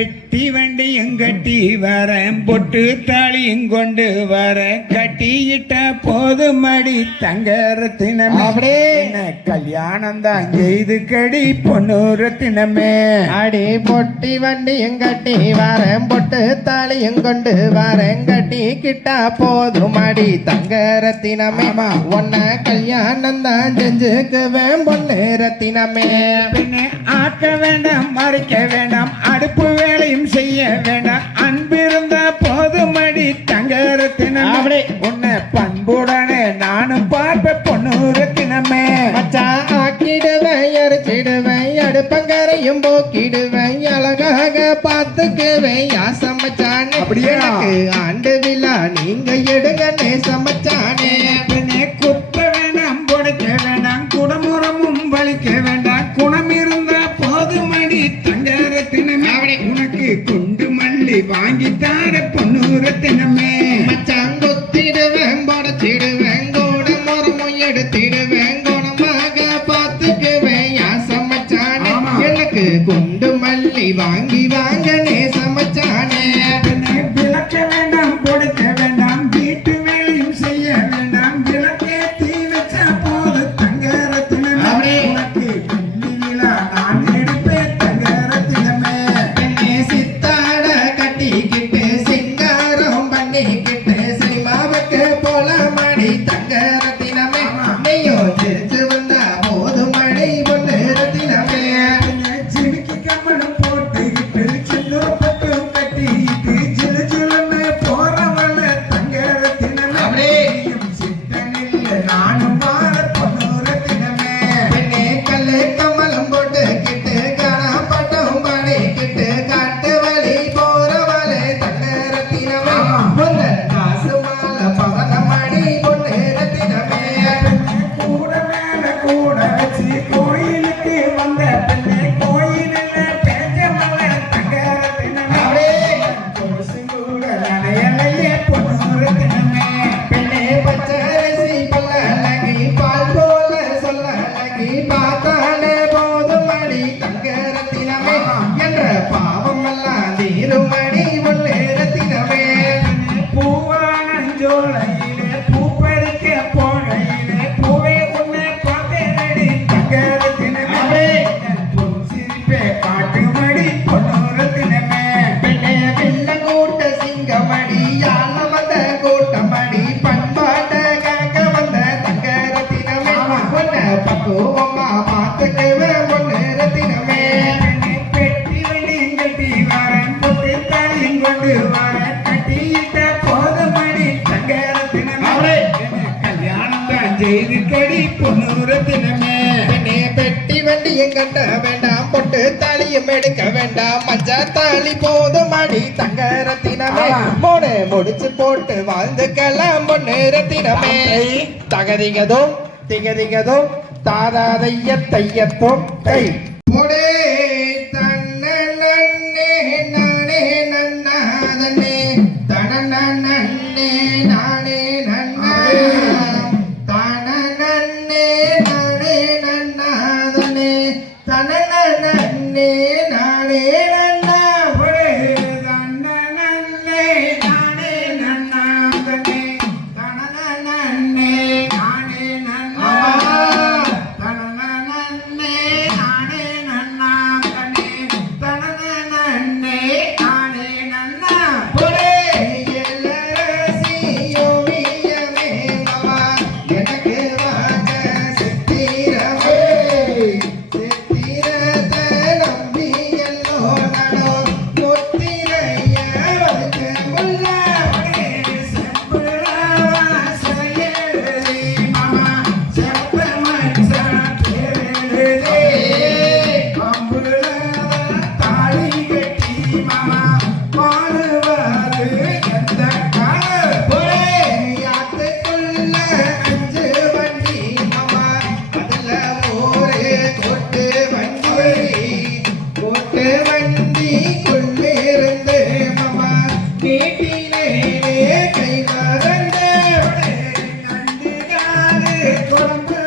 கட்டி வண்டி எங்கட்டி வர பொட்டு தாலியும் கொண்டு வர. கட்டியிட்ட போது மடி தங்க ரத்தினமே. அப்படியே. கல்யாணம் தான் செய்து கடி பொண்ணு ரத்தினமே. அடி பொட்டி வண்டி எங்கட்டி வர பொட்டு தாலியும் கொண்டு வர கட்டி கிட்ட போது மடி தங்க ரத்தினமே. ஒன்ன கல்யாணம் தான் செஞ்சுக்குவேன் பொண்ணு ரத்தினமே. பின்ன ஆக்க வேண்டாம் மறைக்க வேண்டாம் அடுப்பு வேலையும் செய்ய வேண்டாம் அன்பிருந்த போதுமடி தங்கரத்தினம் அவளே உன்னை பண்புடனே நானும் பார்ப்ப பொண்ணுரத்தினமே மச்சா ஆக்கிடுவேன் எரிச்சிடுவேன் அடுப்பங்கரையும் போக்கிடுவேன் அழகாக பார்த்துக்குவேன். யா சமைச்சானே. அப்படியே? ஆண்டு விழா நீங்க எடுங்கன்னே சமைச்சானே வாங்கி தார பொண்ணு ரத்தினமே இருக்கடி பொண்ணுரத்தினமே பெண்ணே பெட்டி வண்டியும் கட்ட வேண்டாம். பொட்டு தாலியும் எடுக்க வேண்டாம். மஞ்சா தாலி போதும் அடி தங்க ரத்தினமே மோனு முடிச்சு போட்டு வாழ்ந்துக்கலாம் பொண்ணு ரத்தினமே தகதிகதும் திகதிகதும் தாதாதைய தையத்தும் தை solamente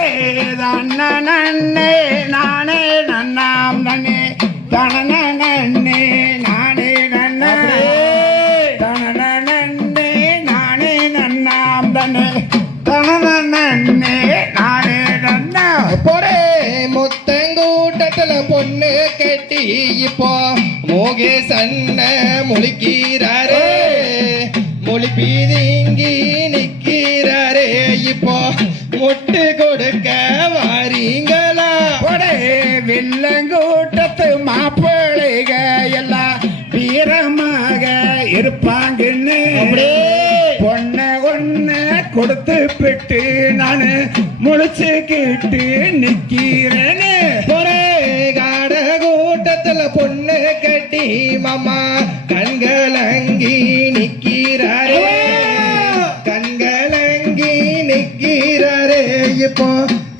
தன்ன நன்னே நானே நன்னாம் நன்னே தன நன்னே நானே நன்னே. தன நன்னே நானே நன்னாம் தன்னே. தன நன்னே நானே நன்னா. போரே முத்தங்கூட்டத்தில் பொண்ணு மொழி பீதிங்கி நிக்க நிக்கிறாரே இப்போ முட்டு கொடுக்க வாரீங்களா? ஒரே வில்லங்கூட்டத்து மாப்பிள்ளைக எல்லாம் வீரமாக இருப்பாங்கன்னு. பொண்ண ஒண்ணு கொடுத்து பிட்டு நானு முழிச்சுக்கிட்டு நிக்கிறேன்னு ஒரே காட கூட்டத்துல பொண்ணு கட்டி மாமா கண்களங்கி நிக்கிறாரே இப்போ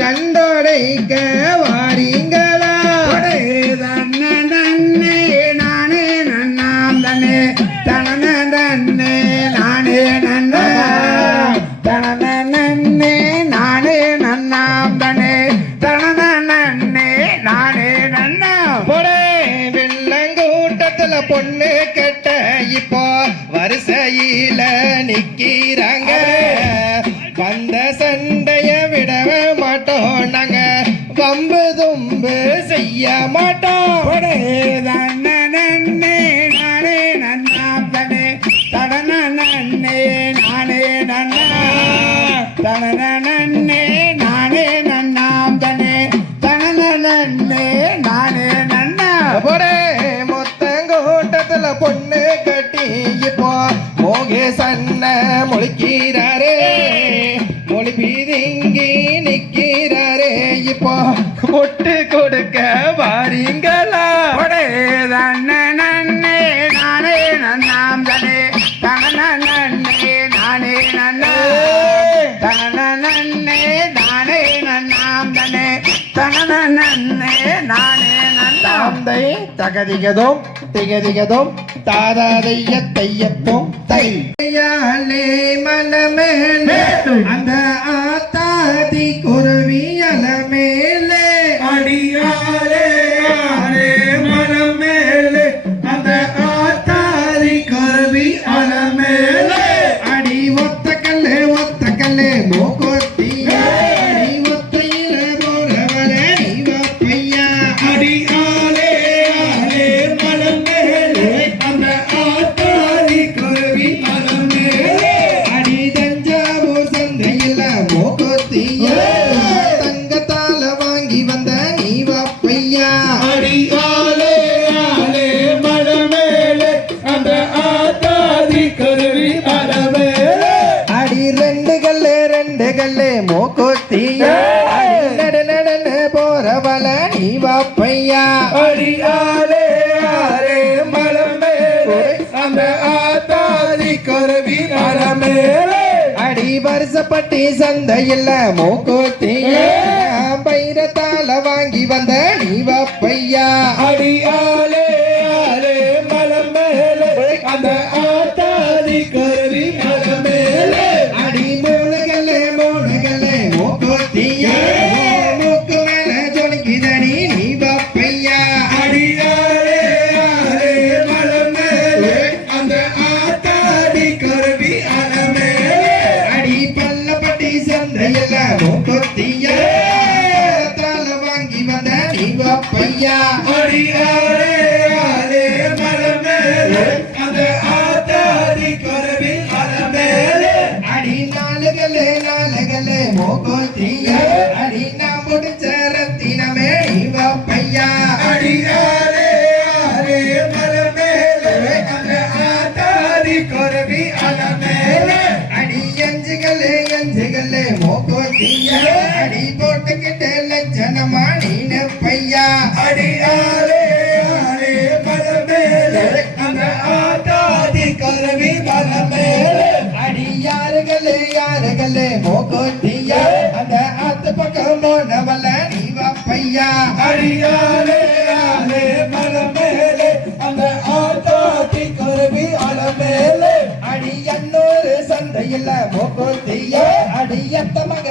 கண்டோடைக்க வாரீங்களா தன்ன நானே நன்னாம் தன்னே தனன தன்னே நானே நன்னா. தனன நன்னே நானே நன்னாம் தன்னே தனன நன்னே நானே நன்னா போடே வெள்ளங்கூட்டத்துல பொண்ணு கட்ட இப்போ வரிசையில நிக்கிறாங்க. மாட்டோம். தன்ன நன்னே நானே நன்னாம் தன்னே தனன நன்னே நானே நன்னா. தனன நன்னே நானே நன்னாம் தன்னே தனன நன்னே நானே நன்னா. போடே மொத்தங்கூட்டத்துல பொண்ணு கட்டி இப்போ மோகே சன்ன மொழி பீதிங்க முட்டு கொடுக்க வாரீங்களா? ஒரே தன்ன நன்னே நானே நன்னாம் தன்னே தனன நன்னே நானே நன்னா. தனன நன்னே நானே நன்னாம் தன்னே தனன நன்னே நானே நன்னா தாந்தை தகதிகதும் திகதிகதும் தாதாதைய தையப்போம் தை. மலமேலே அந்த வருஷப்பட்டி சந்தையில் மூக்குத்திய பைரத்தால வாங்கி வந்த நீ பையா அடியாரே நாளுகளே மூக்குத்திய அடி நான் முடிச்ச ரத்தினமே நீ பையா அடியாரே ஆரே மலம் மேலே அந்த ஆத்தாதி கருவி அறமேலே அடி எஞ்சுகளே எஞ்சுகளே மூக்குத்திய அடி போட்டுக்கிட்டு லட்சணமா நீனு பையா அடியாரே ஆரே மலம் மேலே அந்த ஆத்தாதி கருவி அறமேலே அடி யாருகளே யாருகளே மூக்குத்திய அந்த சந்தையில் மூக்குத்திய அடியத்த மகரத்தினமே